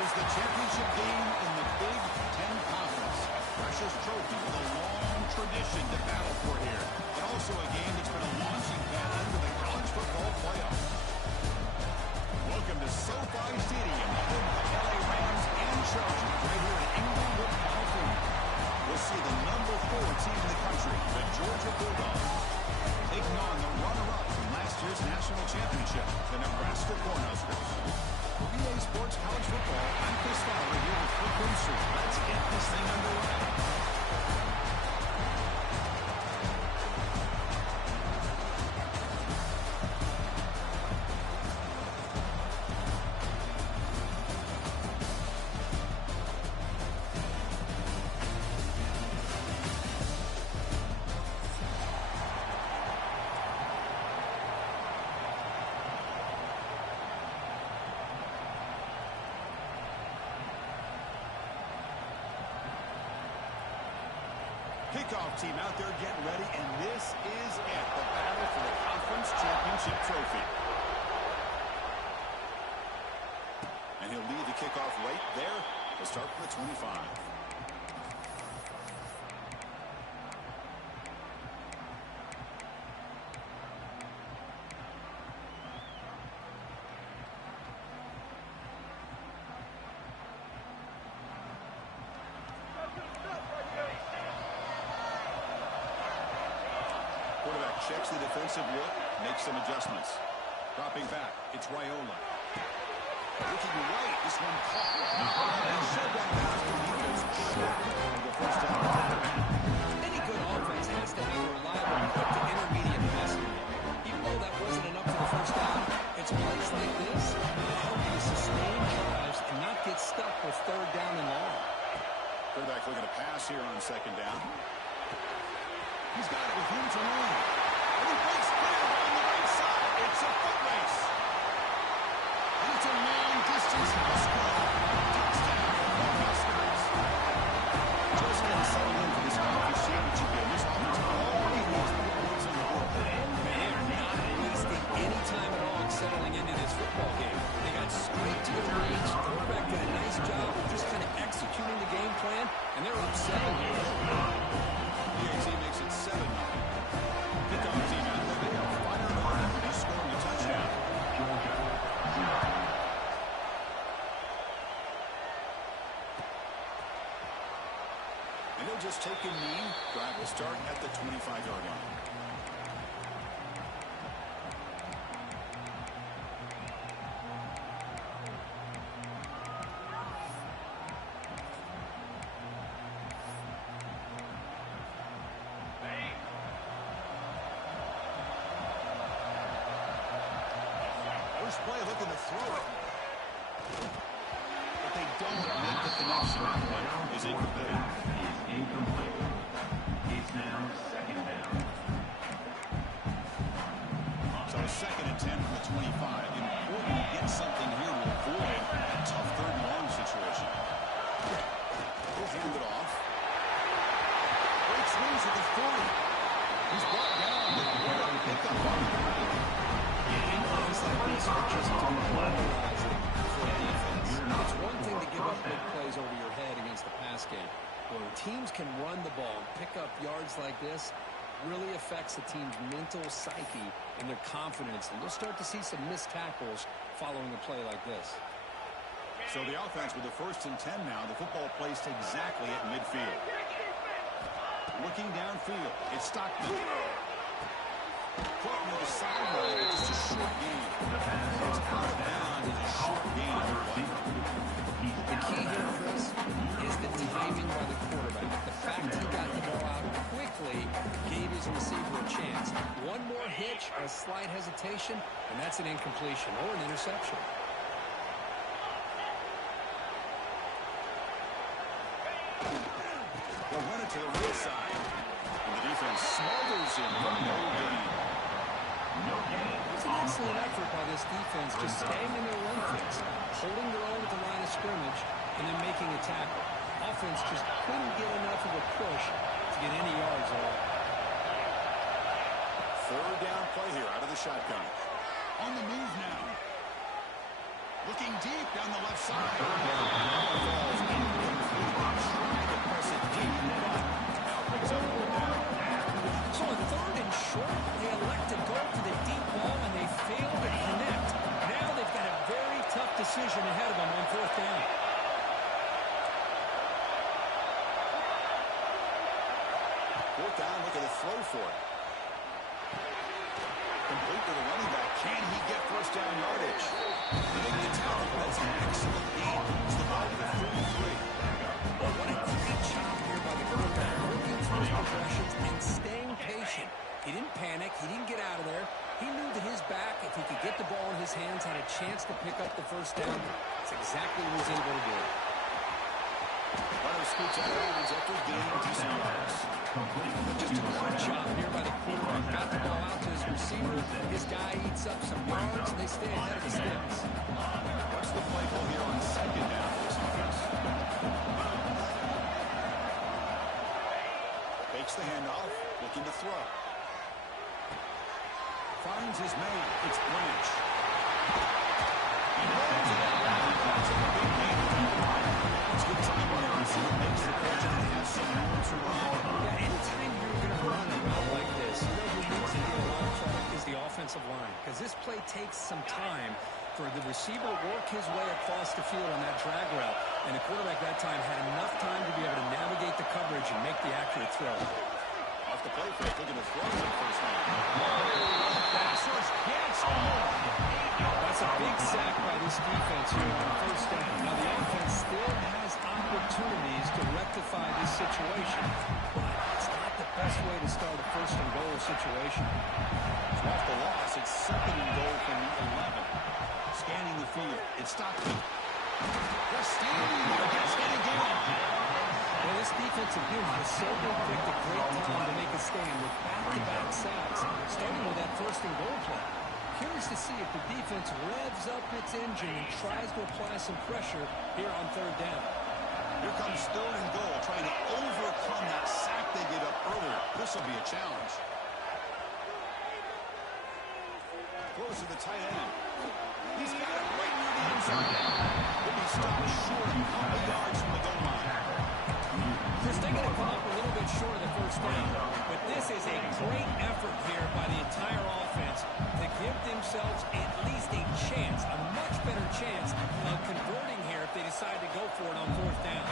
is the championship game in the Big Ten Conference. A precious trophy with a long tradition to battle for here. But also a game that's been a launching pad into the college football playoff. Welcome to SoFi Stadium, the home of the LA Rams and Chargers, right here in Inglewood, California. We'll see the number 4 team in the country, the Georgia Bulldogs, taking on the runner-up from last year's national championship, the Nebraska Cornhuskers. For EA Sports College Football, I'm Chris Fowler here with Cliff Winstreet. Let's get this thing underway. Kickoff team out there getting ready, and this is it, the battle for the conference championship trophy. And he'll lead the kickoff right there to start from the 25. Checks the defensive look, makes some adjustments. Dropping back, it's Raiola. Looking right, this one caught. And should run past the defense short of the first down. Any good offense has to have a reliable quick to intermediate passing game. Even though that wasn't enough for the first down, it's plays like this that help you to sustain drives and not get stuck with third down and long. Quarterback looking to pass here on second down. He's got it with room to run. And he breaks clear on the right side. It's a foot race. And it's a long-distance house call. Touchdown, Cornhuskers. Just getting settled in for this conference championship game. This offense already has more points on the board. They are not wasting any time at all settling into this football game. They got straight to the range. Quarterback did a nice job of just kind of executing the game plan, and they're up 7. PAT makes it 7-0. Kickoff team out there. They are fired up. He's scoring a touchdown. And they'll just take a knee. Drive will start at the 25-yard line. First play looking to throw it. But they don't make the connection. That one is incomplete. It's now second down. So second and 10 from the 25. Important to get something here to avoid a tough third and long situation. He'll hand it off. Great swings at the 40. He's brought down. What a pickup on the ground. Plays like this are just demoralizing for a defense. It's one thing to give up big plays over your head against the pass game. When teams can run the ball, pick up yards like this, really affects the team's mental psyche and their confidence. And you'll start to see some missed tackles following a play like this. So the offense with the 1st and 10 now. The football placed exactly at midfield. Looking downfield, it's Stockman. Caught near the sideline, but just a short gain. It's out of bounds. It's a short gain on the play. The key here, Chris, is the timing by the quarterback. The fact he got the ball out quickly gave his receiver a chance. One more hitch or a slight hesitation, and that's an incompletion or an interception. They'll run it to the right side. And the defense smothers him for no gain. It's an excellent effort by this defense, just staying in their run fits, holding their own at the line of scrimmage, and then making a tackle. Offense just couldn't get enough of a push to get any yards at all. Third down play here out of the shotgun. On the move now. Looking deep down the left side. fourth down. Fourth down, look at the throw for it. Complete to the running back. Can he get first down yardage? That's an excellent gain. It's the ball to the 33. Well, what a great job here by the quarterback, working through his progressions and staying patient. He didn't panic. He didn't get out of there. He knew that his back, if he could get the ball in his hands, had a chance to pick up the first down. That's exactly what he was able to do. Runner scoots out of bounds after gaining decent yards. Just a great job here by the quarterback. Got the ball out to his receiver. His guy eats up some yards, and they stay ahead of the sticks. What's the play call here on second down for this offense? Fakes the handoff, looking to throw. Finds his man. It's Branch. He rolls it out. That's a big gain. It's good time when the receiver makes the catch and has some room to run. Yeah, anytime you're going to run a route like this, you know who needs to get a lot of trouble is the offensive line, because this play takes some time for the receiver to work his way across the field on that drag route, and the quarterback that time had enough time to be able to navigate the coverage and make the accurate throw. Off the play fake, looking to throw on first down. Passers can't score. That's a big sack by this defense here on first down. Now the offense still has opportunities to rectify this situation, but it's not the best way to start a first and goal situation. So off the loss, it's second and goal from the 11. Scanning the field, it's Stockton. Restini against it again. Well, this defensive unit is so good, picked a great time to make a stand with back-to-back sacks, starting with that first and goal play. Curious to see if the defense revs up its engine and tries to apply some pressure here on third down. Here comes third and goal, trying to overcome that sack they gave up earlier. This will be a challenge. Throws to the tight end. He's got it right near the end zone. He'll be stopped short a couple yards from the goal line. Just thinking to come up a little bit short of the first down, but this is a great effort here by the entire offense to give themselves at least a chance, a much better chance of converting here if they decide to go for it on fourth down.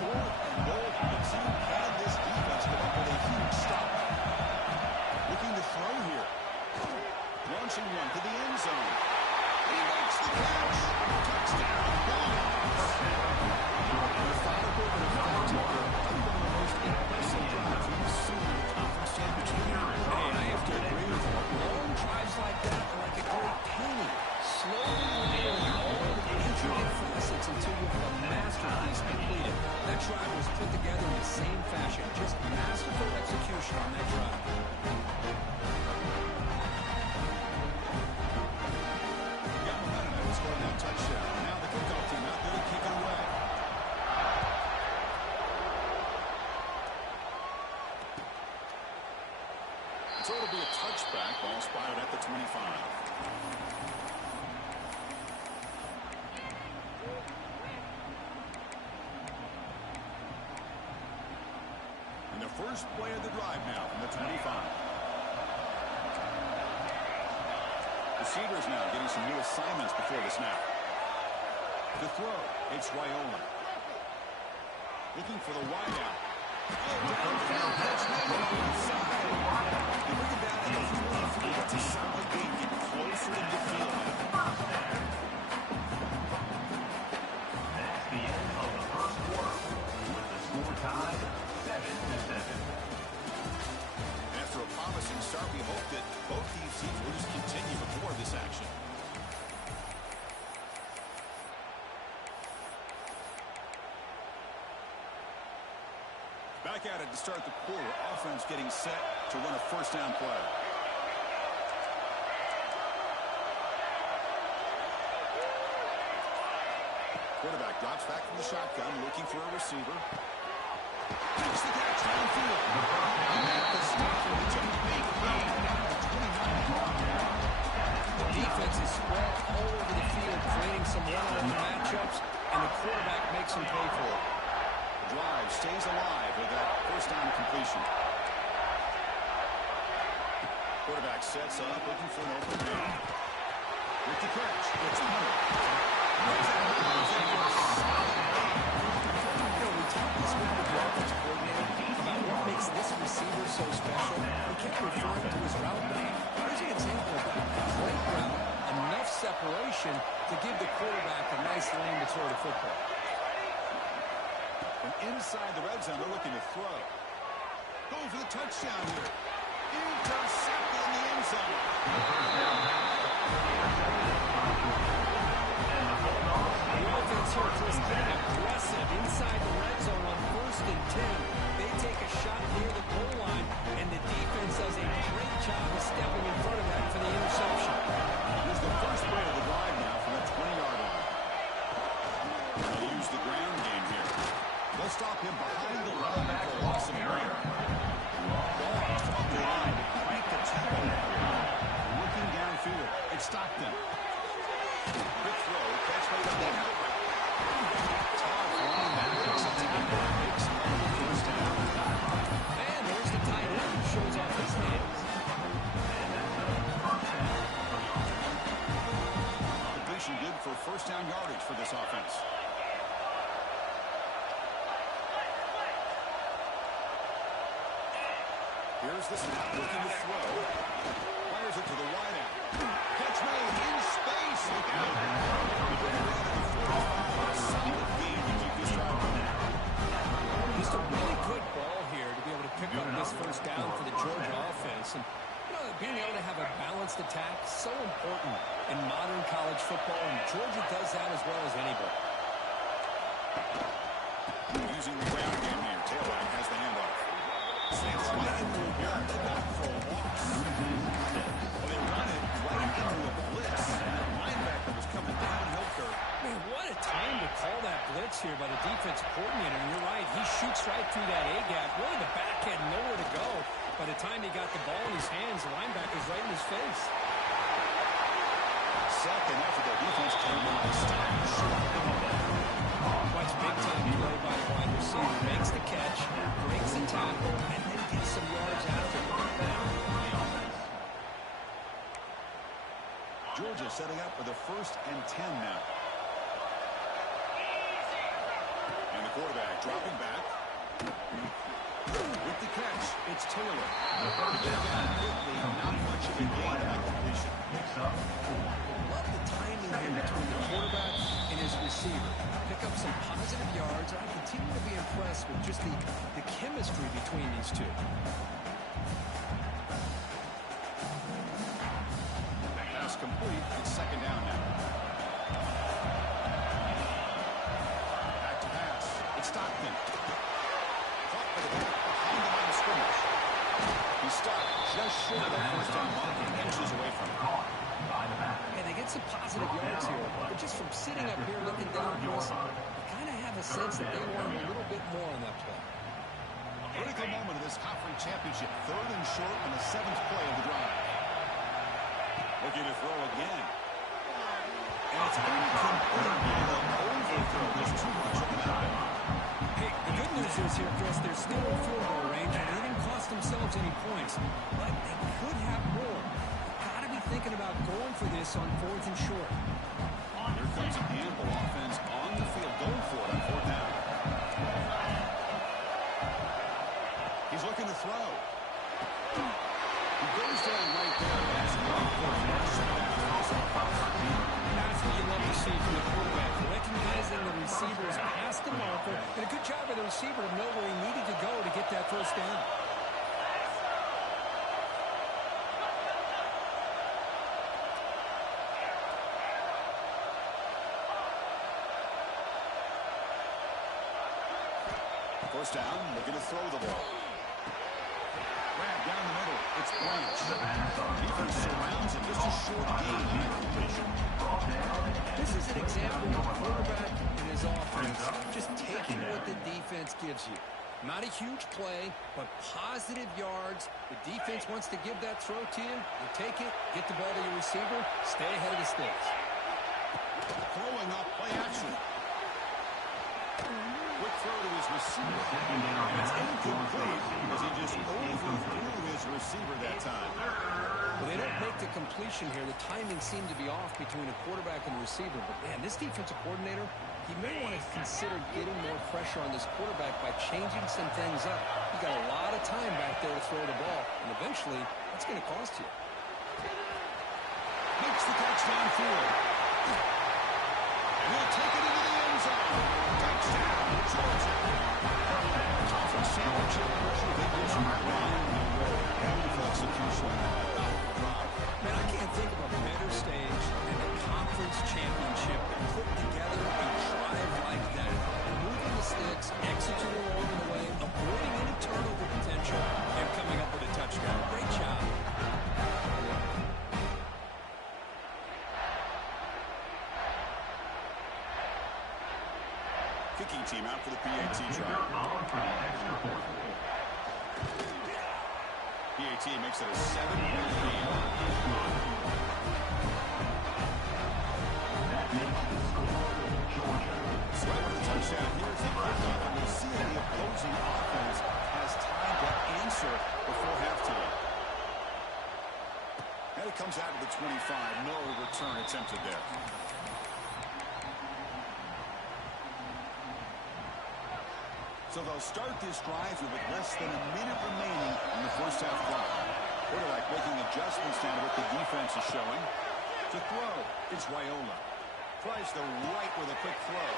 Fourth and goal for the team. Can this defense come up with a huge stop? Looking to throw here. Launching one to the end zone. He makes the catch. Touchdown. Methodical and effective. One of the most impressive drives we've seen in the conference championship. Hey, I have to agree with you. Long drives like that are like a great painting. Slowly revealing all of the intricate facets until you have a masterpiece completed. That drive was put together in the same fashion. Just masterful execution on that drive. Got momentum and scored that touchdown. Now the kickoff team out there to kick it away. So it'll be a touchback. Ball spotted at the 25. And the first play of the drive now from the 25. Receivers now getting some new assignments before the snap. The throw, it's Raiola. Looking for the wide out. Downfield, that's made on the side. You bring it down to the 43. That's a solid gain. Get closer to the field. That's the end of the first quarter, with the score tied 7-7. After a promising start, we hope that both these teams will just continue with more of this action. Back at it to start the quarter. Offense getting set to run a first down play. Quarterback drops back from the shotgun, looking for a receiver. Takes the catch downfield. The stop, and it's a big gain down to 29. The defense is spread all over the field, creating some one-on-one matchups, and the quarterback makes them pay for it. Drive stays alive with that first down completion. Quarterback sets up, looking for an open man. With the catch, it's Hunter. Brings that out of bounds, and referring to his route, but here's an example of that. Great route, enough separation to give the quarterback a nice lane to throw the football. From inside the red zone, they're looking to throw. Going for the touchdown here. Intercepted in the end zone. The offense here, Chris, getting aggressive inside the red zone on 1st and 10. They take a shot near the goal line, and the defense does a great job of stepping in front of that for the interception. Here's the first play of the drive now from the 20-yard line. They'll use the ground game here. They'll stop him behind the line for a loss of ground. Ball off the line to crank the tackle. Looking downfield. It's Stockton. Quick throw. Catch made up the out route. Tough running back. Makes a tackle. Makes the first down. And there's the tight end who shows off his hands. Completion good for first down yardage for this offense. Here's the snap, looking to throw. Fires it to the wideout. Catch made in space. Look out. Solid game to keep this drive going. Just a really good ball here to be able to pick up this first down for the Georgia offense. And being able to have a balanced attack, so important in modern college football, and Georgia does that as well as anybody. Using the ground game here. Tailback has the handoff. Snaps right into a block. They got it for a loss. Well, they run it right into a blitz. And the linebacker was coming downhill curve. Man, what a time to call that blitz here by the defense coordinator. And you're right, he shoots right through that A-gap. Really, the back had nowhere to go. By the time he got the ball in his hands, the linebacker's right in his face. Second after the defense came in to stop the short. Watch big-time play by the wide receiver. Makes the catch, breaks the tackle, and then gets some yards after it. Georgia setting up for the 1st and 10 now. And the quarterback dropping back. With the catch, it's Taylor. Quickly, not much of a gain on that completion. Love the timing here between the quarterback and his receiver. Pick up some positive yards. I continue to be impressed with just the chemistry between these two. Pass complete. It's 2nd down now. Back to pass. It's Stockton. Caught by the back behind the line of scrimmage. He's stopped just short of that first down mark and inches away from it. And they get some positive yards here, but just from sitting up here looking down, Chris, you kind of have a sense that they want a little bit more on that play. Critical moment of this conference championship. 3rd and short on the 7th play of the drive. Looking to throw again. And it's incomplete. Overthrow. There's too much of an out. Hey, the good news is here, Chris, they're still in field goal range, and they didn't cost themselves any points, but they could have more. Got to be thinking about going for this on 4th and short. Here comes an ample offense on the field, going for it on 4th down. He's looking to throw. He goes down right there. That's great for a national offensive. That's what you love to see from the quarterback, recognizing the receivers past the marker, and a good job by the receiver to know where he needed to go to get that first down. First down, looking to throw the ball. Grab down the middle. It's Branch. Defense surrounds him. Just a short gain on the completion. This is an example of a quarterback and his offense just taking what the defense gives you. Not a huge play, but positive yards. The defense wants to give that throw to you. You take it, get the ball to your receiver, stay ahead of the sticks. Throwing up, play action. Quick throw to his receiver. And it's incomplete as he just overthrew his receiver that time. Well, they don't make the completion here. The timing seemed to be off between a quarterback and a receiver. But, man, this defensive coordinator, he may want to consider getting more pressure on this quarterback by changing some things up. He's got a lot of time back there to throw the ball. And eventually, that's going to cost you. Makes the catch downfield. And he'll take it into the end zone. Touchdown, Georgia. Conference championship pressure. They get some line on the road. Beautiful execution. Man, I can't think of a better stage than a conference championship to put together a drive like that. Moving the sticks, executing along the way, avoiding any turnover potential, and coming up with a touchdown. Great job. Kicking team out for the PAT drive. PAT makes it a 7-point lead. So with the touchdown, here's the kickoff, and we'll see if the opposing offense has time to answer before halftime. And it comes out to the 25. No return attempted there. So they'll start this drive with less than a minute remaining in the first half clock. Quarterback making adjustments now to what the defense is showing. To throw, it's Raiola. Tries the right with a quick throw.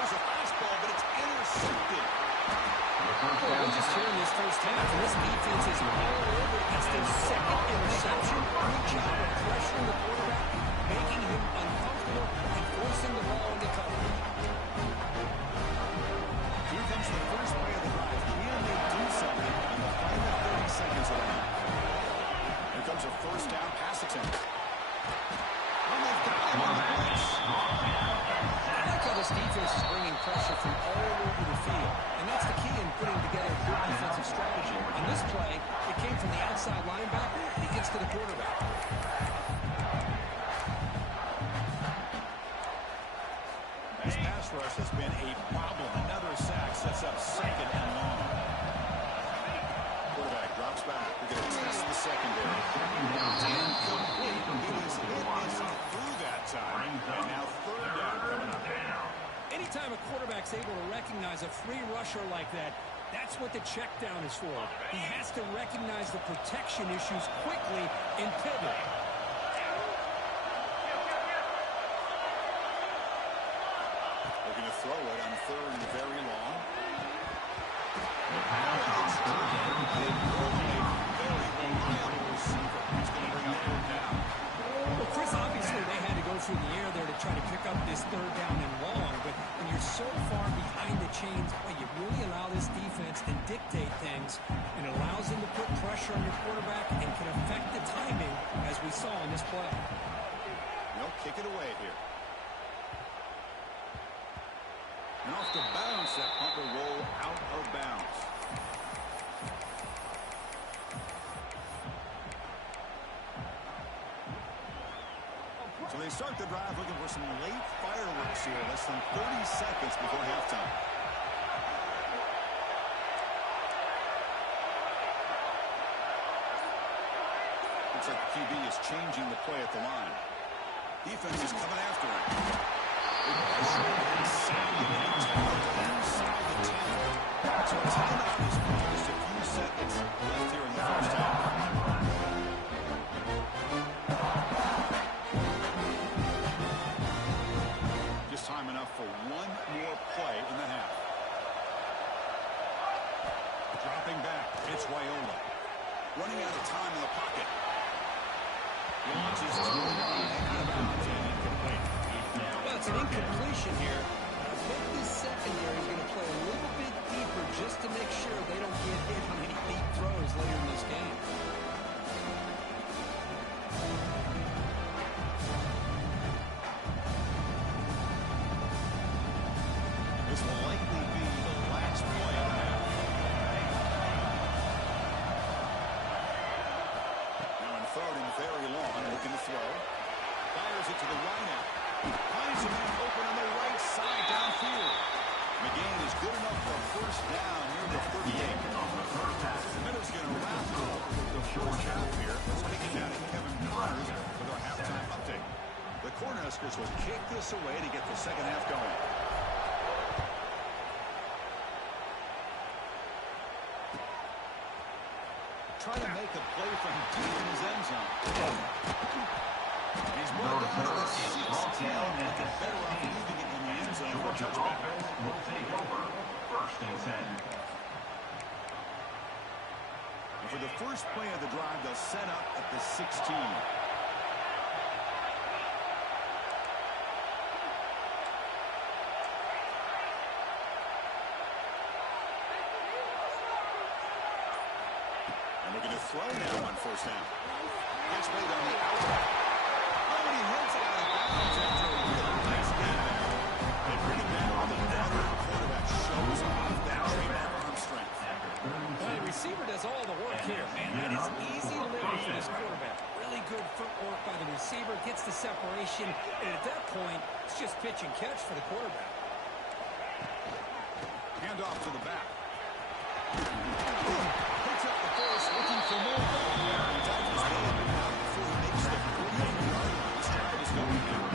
There's a fastball, but it's intercepted. We're just here in this first half, and this defense is all over. That's their second interception. Good job of pressuring the quarterback, making him uncomfortable, and forcing the ball into coverage. Here comes the first play of the drive. Can they do something in the final 30 seconds of the half? Here comes a first down pass attempt. And they've got him on the blitz. I like how this defense is bringing pressure from all over the field, and that's the key in putting together a good defensive strategy. On this play, it came from the outside linebacker. He gets to the quarterback. This pass rush has been a problem. Another sack sets up second and long. Quarterback drops back. They're going to test the secondary. Incomplete. He was hit as he threw that time. And now third down coming up. Anytime a quarterback's able to recognize a free rusher like that, that's what the check down is for. He has to recognize the protection issues quickly and pivot. They're going to throw it on third and very long. Well, Chris, obviously they had to go through the air there to try to pick up this third down and long, but when you're so far behind the chains, boy, you really allow this defense to dictate things, and allows them to put pressure on your quarterback and can affect the timing, as we saw in this play. They'll kick it away here. And off the bounce, that punt will roll out of bounds. So they start the drive looking for some late fireworks here. Less than 30 seconds before halftime. Looks like the QB is changing the play at the line. Defense is coming after him. Inside the 10. So a timeout is called. Just a few seconds left here in the first half. Just time enough for one more play in the half. Dropping back, it's Raiola. Running out of time in the pocket. Launches through out of bounds and incomplete. Well, it's an incompletion here. I think this secondary is going to play a little bit deeper just to make sure they don't get hit on any deep throws later in this game. This will likely be the last play of the half. Now in third and very long, looking to throw. Fires it to the right out. Finds a man open on the right side downfield. McGinn is good enough for a first down near the 38. Minutes going to wrap the first half here. Let's kick it down to Kevin Connors with our halftime update. The Cornhuskers will kick this away to get the second half going. try to make a play from deep in his end zone. He's brought down to the 16. Looking better off leaving it in the end zone for a touchback. Will take over. First and 10. And for the first play of the drive, they'll set up at the 16. Looking to throw now on first down. Gets made on the outside. Oh, and he hits it out of bounds after a really nice game there. They bring it down with a veteran quarterback. Shows off that trademark arm strength. Well, the receiver does all the work here, man. That is easy living for this quarterback. Really good footwork by the receiver. Gets the separation. And at that point, it's just pitch and catch for the quarterback. Hand off to the back. Picks up the first, looking for more. He dives in and out before he makes the 48-yard line. Start of his going now.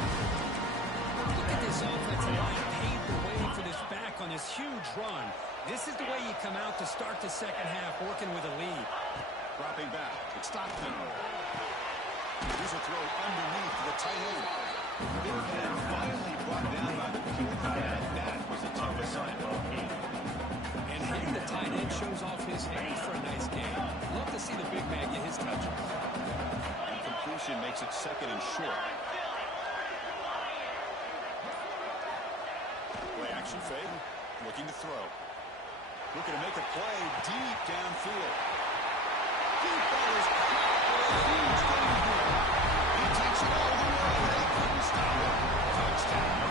Look at this offensive line paved the way for this back on this huge run. This is the way you come out to start the second half, working with a lead. Dropping back. It's Stockton. Here's a throw underneath to the tight end. Big man finally brought down by the quarterback. That was a tough assignment. And here the tight end shows off his hands for a nice game. Love to see the big man get his touch. Incompletion makes it second and short. Play action fake. Looking to throw. Looking to make a play deep downfield. Deep ball is caught for a huge game here. He takes it all the way. They couldn't stop it. Touchdown.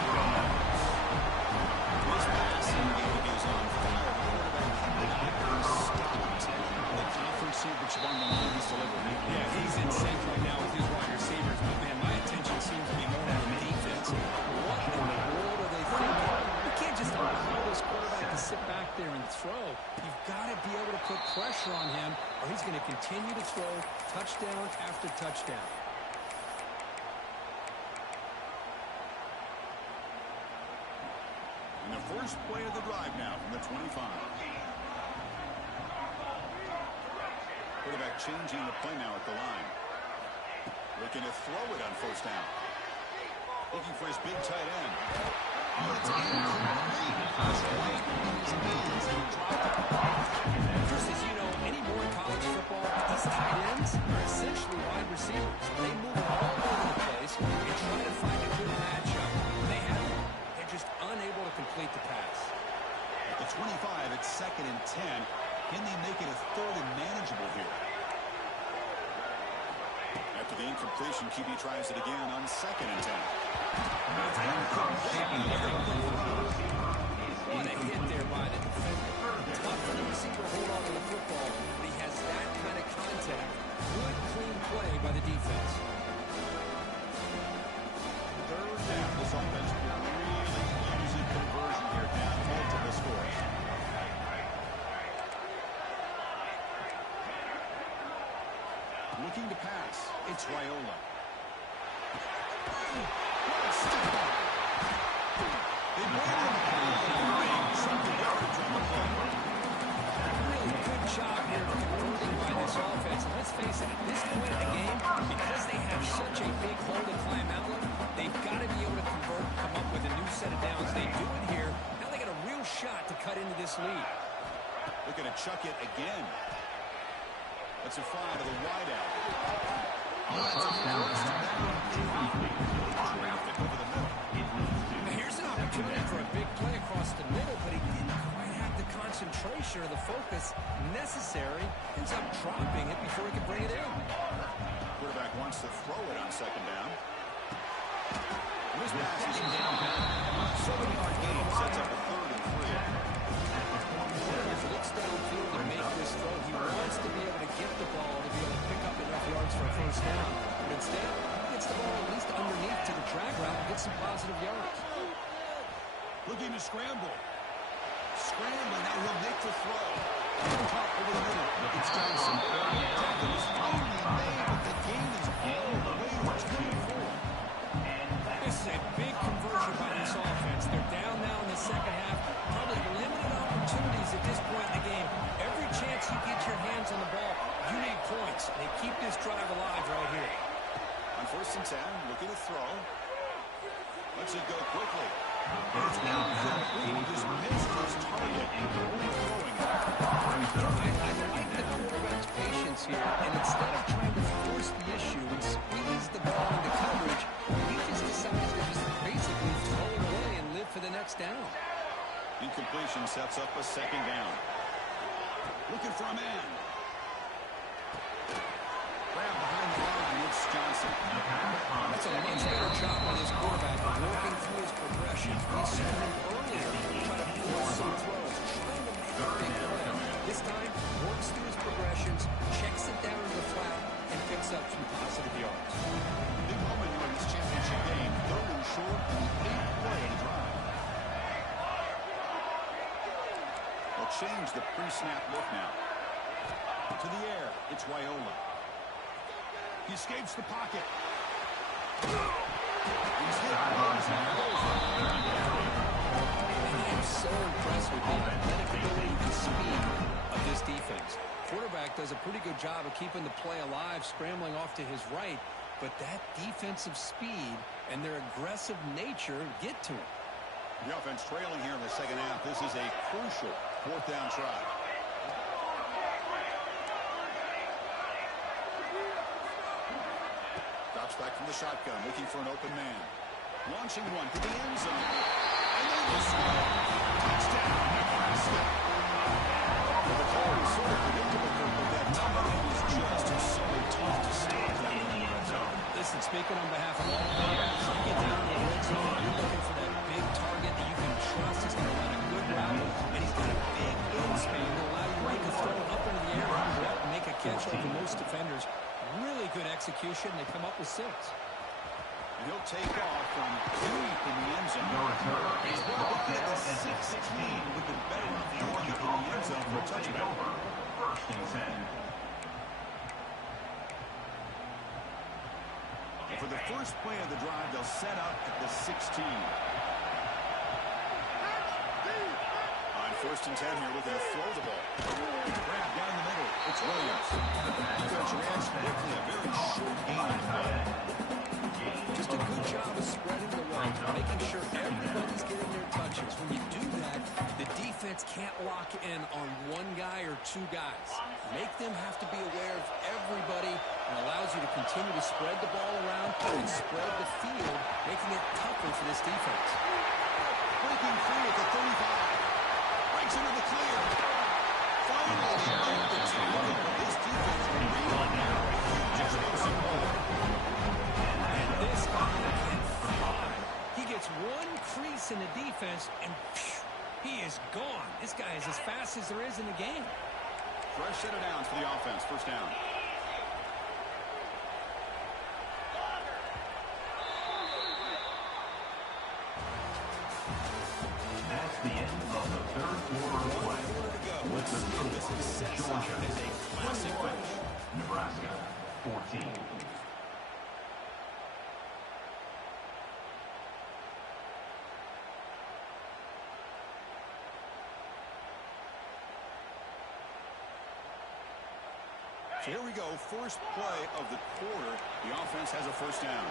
This passing game is on fire. The conference which won the line he's delivered. Yeah, he's in sync right now with his wide receivers. But, man, my attention seems to be more on the defense. What in the world are they thinking? You can't just allow this quarterback to sit back there and throw. You've got to be able to put pressure on him, or he's going to continue to throw touchdown after touchdown. And the first play of the drive now from the 25. Quarterback changing the play now at the line. Looking to throw it on first down. Looking for his big tight end. Oh, it's incomplete. It's right in his hands. He dropped it. Just as you know, anymore in college football, these tight ends are essentially wide receivers. They move all over the place and try to find a good matchup. They have it. They're just unable to complete the pass. At the 25, it's second and 10. Can they make it a third and manageable here? After the incompletion, QB tries it again on second and 10. What a hit there by the defender. Tough for the receiver to hold on to the football, but he has that kind of contact. Good, clean play by the defense. Third down, this offense will really use a conversion here down multiple scores. Looking to pass. It's Raiola. What a step up. They bring him down. Something yardage on the play. Really good job here converting by this offense. And let's face it, at this point in the game, because they have such a big hole to climb out of, they've got to be able to convert, come up with a new set of downs. They do it here. Now they got a real shot to cut into this lead. Looking to chuck it again. That's a fly to the wideout. That's a first down. Traffic over the middle. Now here's an opportunity for a big play across the middle, but he didn't quite have the concentration or the focus necessary. Ends up dropping it before he could bring it in. Quarterback wants to throw it on second down. This pass is downhill. 7-yard gain sets up a third and 3. If he looks downfield to make this throw, he wants to be able to get the ball to be able to pick up enough yards for a first down. But instead, he gets the ball at least underneath to the drag route and gets some positive yards. Looking to scramble. Scrambling, now he'll make the throw. Top over the middle. It's Johnson. Tackle is finally made, but the game is all the way to 24. This is a big conversion by this offense. They're down now in the second half. Probably limited opportunities at this point in the game. Every chance you get your hands on the ball, you need like the quarterback's patience here, and instead of trying to force the issue and squeeze the ball into coverage, he just decides to just basically throw it away and live for the next down. Incompletion sets up a second down. Looking for a man. Grab behind the line, it's Johnson. That's a much better job on his quarterback working through his progression. He saw him earlier try to force some throws, trying to make a big play. This time, works through his progressions, checks it down to the flat, and picks up some positive yards. Big moment here in this championship game. Third and short, and 8-play drive. They'll change the pre-snap look now. To the air, it's Wyola. He escapes the pocket. He's hit. I'm so impressed with the athletic ability and speed of this defense. Quarterback does a pretty good job of keeping the play alive, scrambling off to his right, but that defensive speed and their aggressive nature get to him. The offense trailing here in the second half. This is a crucial fourth down try. Drops back from the shotgun, looking for an open man. Launching one to the end zone. And they will score. Touchdown, Nebraska. Well, the call is sort of predictable, but that number is just so tough to stop down in the red zone. Listen, speaking on behalf of all players, you get down in the red zone, you're looking for that big target that you can trust is going to run a good route, and he's got a big wingspan to allow you to make a throw up into the air and go out and make a catch over most defenders. Really good execution. They come up with 6. And he'll take off from deep in the end zone. He's brought down at the 16 with the better of the target in the end zone for a touchdown. First and 10. For the first play of the drive, they'll set up at the 16. On first and 10 here, looking to throw the ball. Grab down the middle. It's Williams. Defense reacts quickly. A very short gain of play. Just a good job of spreading the wealth, making sure everybody's getting their touches. When you do that, the defense can't lock in on one guy or 2 guys. Make them have to be aware of everybody, and allows you to continue to spread the ball around and spread the field, making it tougher for this defense. Breaking free at the 35. Breaks into the clear. Finally, they make the tackle, but this defense can rebound now. Just makes it more. This guy can fly. He gets one crease in the defense, and phew, he is gone. This guy is as fast as there is in the game. Fresh set of downs for the offense. First down. That's the end of the third quarter of play. With the score, Georgia is a classic finish. Nebraska 14. So here we go, first play of the quarter. The offense has a first down.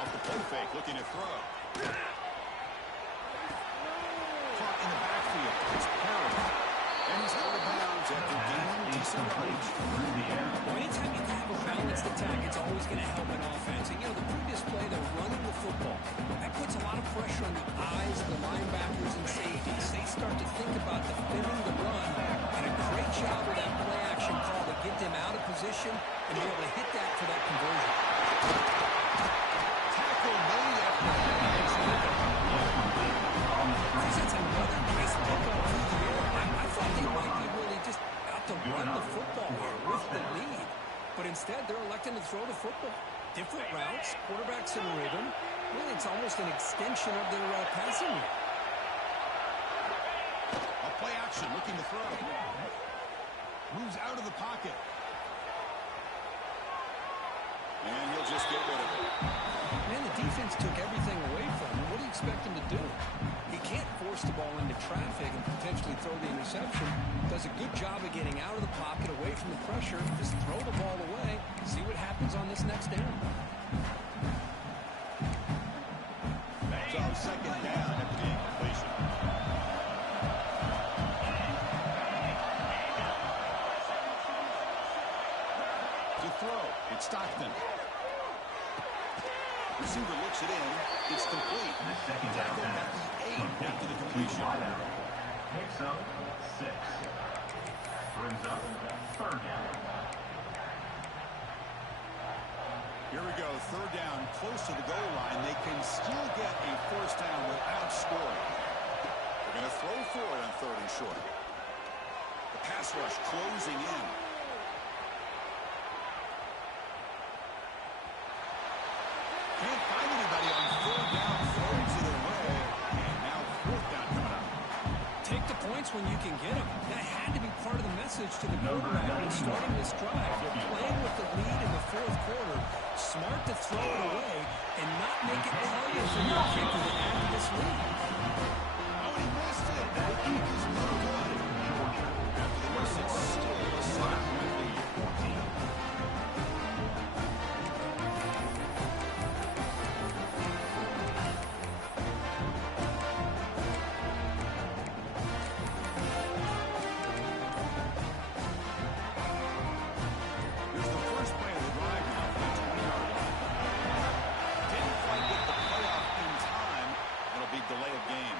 Off the play fake, looking to throw. Caught in the backfield. It's Perry. And he's out of bounds after gaining decent yardage. Well, anytime you have a balanced attack, it's always going to help an offense. And, the previous play, they're running the football. That puts a lot of pressure on the eyes of the linebackers and safeties. They start to think about defending the run, and a great job of that play action call to get them out of position and be able to hit that for that conversion. Tackle made after the pass. That's another nice pick up through the air. I thought they might be really just out to run the football here with the lead. But instead, they're electing to throw the football. Different routes, quarterbacks in rhythm. Really, it's almost an extension of their passing game. A play action, looking to throw. Moves out of the pocket. And he'll just get rid of it. Man, the defense took everything away from him. What do you expect him to do? He can't force the ball into traffic and potentially throw the interception. Does a good job of getting out of the pocket, away from the pressure. Just throw the ball away. See what happens on this next down. So second down after the incompletion. Receiver looks it in. It's complete. The second down Tackle at pass. the 8 after the completion. Picks up 6. Brings up 3rd down. Here we go, 3rd down, close to the goal line. They can still get a 1st down without scoring. They're going to throw for it on 3rd and short. The pass rush closing in. Can't find anybody on 3rd down, throws it away, and now 4th down coming up. Take the points when you can get them. That had to be part of the message to the quarterback when starting this drive. They're playing with the lead in the 4th quarter. Smart to throw it away and not make it harder for your kicker to add to this lead. Oh, and he missed it. That kick is no good. After the miss, it's still a 7-point lead. Here's the first play of the drive now from the 20-yard line. Didn't quite get the playoff in time. It'll be delay of game.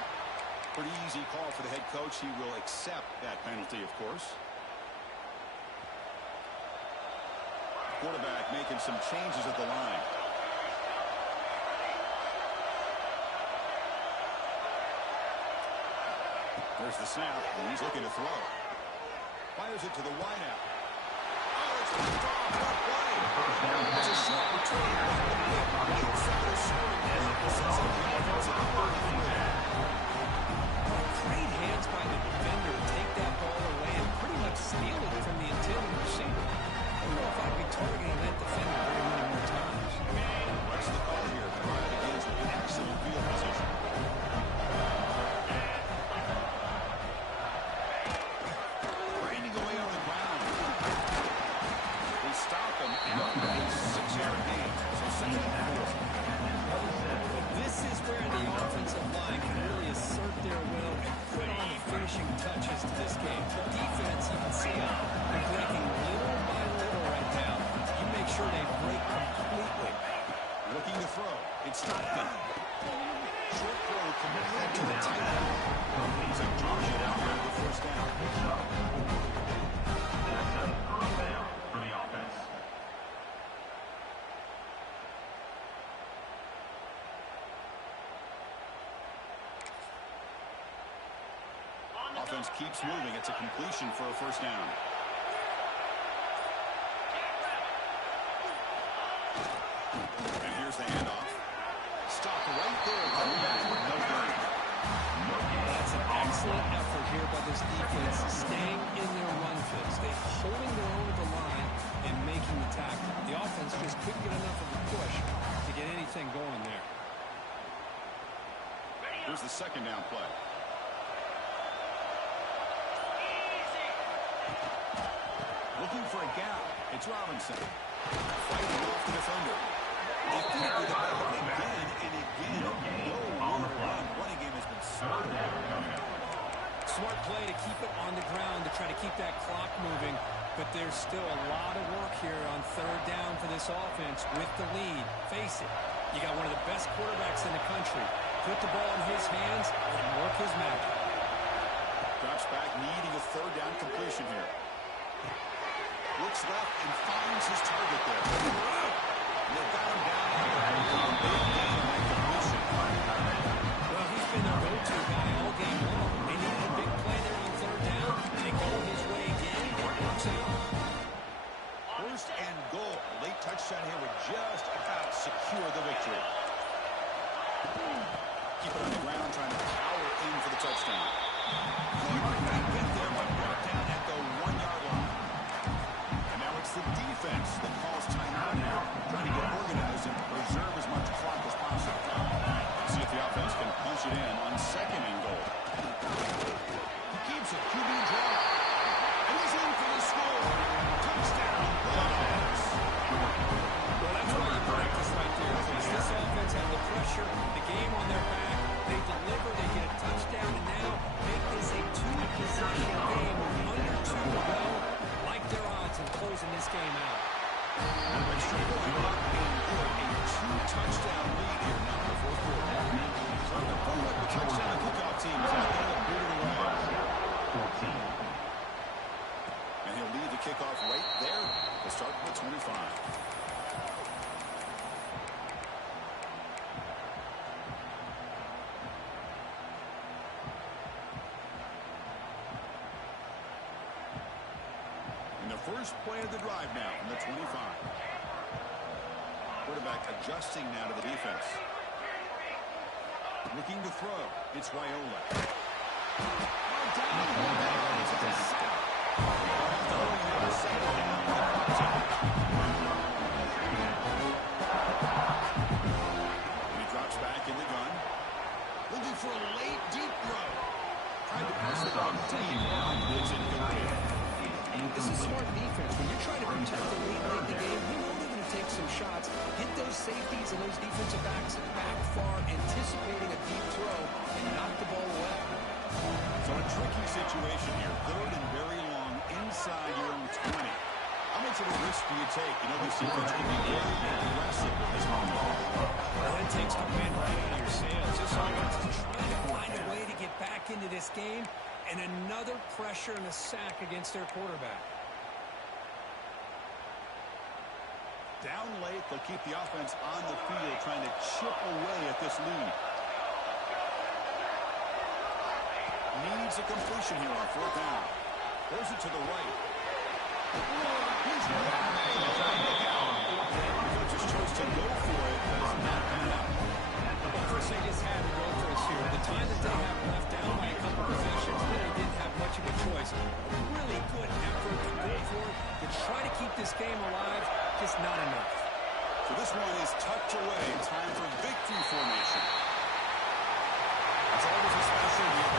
Pretty easy call for the head coach. He will accept that penalty, of course. Quarterback making some changes at the line. There's the snap, and he's looking to throw. Fires it to the wideout. Oh, it's picked off. What play? It's a short return. Right side of scoring. This is a offensive play. Great hands by the defender to take that ball away and pretty much steal it from the intended receiver. I don't know if I'd be targeting that defender very many more times. What's the call here? Brian begins with an excellent field position. Grinding away on the ground. They stop him after a 6-yard gain. So 2nd and 4. This is where the offensive line can really assert their will and put on the finishing touches to this game. The defense, you can see them. They're breaking little by little right now. You make sure they break completely. Looking to throw. It's Stockton. Short throw committed to the tight end. He's a target out there for the 1st down. That's a 1st down for the offense. Offense keeps moving. It's a completion for a 1st down. And here's the handoff. Stop right there at the line. No good. That's an excellent effort here by this defense, staying in their run fits. They're holding their own at the line and making the tackle. The offense just couldn't get enough of a push to get anything going there. Here's the 2nd down play. Looking for a gap. It's Robinson. Fighting off the defender. They feed it with the ball again and again. No run. Running game has been smart. Smart play to keep it on the ground to try to keep that clock moving. But there's still a lot of work here on 3rd down for this offense with the lead. Face it, you got one of the best quarterbacks in the country. Put the ball in his hands and work his magic. Drops back, needing a 3rd down completion here. Looks left and finds his target there. They've got him down. Big gain on that completion. Well, he's been their go-to guy all game long. They need a big play there on 3rd down. They go his way again. It works out. 1st and goal. Late touchdown here would just about secure the victory. Keep it on the ground, trying to power in for the touchdown. Couldn't get there, but brought down at the 1-yard line. It's the defense that calls timeout now, trying to get organized and preserve as much clock first play of the drive now from the 25. Quarterback adjusting now to the defense. Looking to throw. It's Raiola. He drops back in the gun. Looking for a late, deep throw. Tried to pass the ball. It's incomplete. This is smart defense. When you're trying to protect the lead late in the game, you know they're going to take some shots, get those safeties and those defensive backs back far, anticipating a deep throw, and knock the ball away. So a tricky situation here. Third and very long inside your own 20. How much of a risk do you take? You know, this defense can be very aggressive with this moment. Well, it takes the wind right out of your sails. This offense is trying to find a way to get back into this game, and another pressure and a sack against their quarterback. Down late, they'll keep the offense on the field, trying to chip away at this lead. Needs a completion here on fourth down. Throws it to the right. He's coach's choice to go for it does not pan out. Well, first they just had to go for us here. The time that they have left down by a couple possessions, really didn't have much of a choice. A really good effort to go for it, to try to keep this game alive, just not enough. So this one is tucked away. Time for victory formation. It's always a special year.